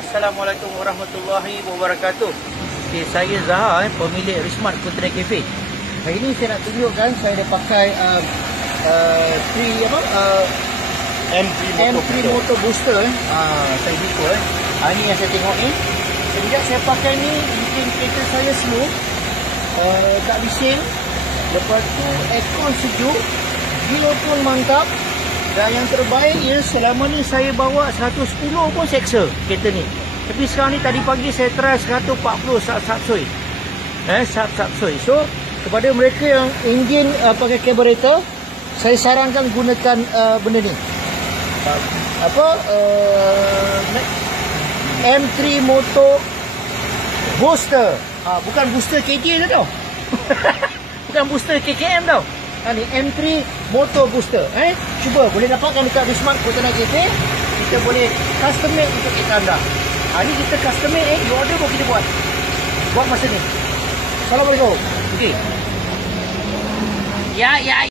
Assalamualaikum warahmatullahi wabarakatuh. Okay, saya Zahar, pemilik Rismat Putra Cafe. Hari ini saya nak tunjukkan saya dah pakai M3 Motor Booster. Saya buka. Ini yang saya tengok ni. Sejak saya pakai ni, bikin kereta saya smooth, tak bising. Lepas tu aircon sejuk, gear pun mantap. Dan yang terbaiknya, selama ni saya bawa 110 pun seksa kereta ni. Tapi sekarang ni tadi pagi saya try 140 sap-sap-soi. Sap-sap-soi. So, kepada mereka yang ingin pakai carburetor, saya sarankan gunakan benda ni. M3 Motor Booster. Bukan booster KJ tau. Bukan booster KKM tau. Ni M3 Motor Booster. Cuba boleh dapatkan dekat Rismat Putra Cafe. Kita boleh custom made untuk kita anda. Ni kita custom made, you order pun kita buat masa ni. Assalamualaikum. Okey. Ya.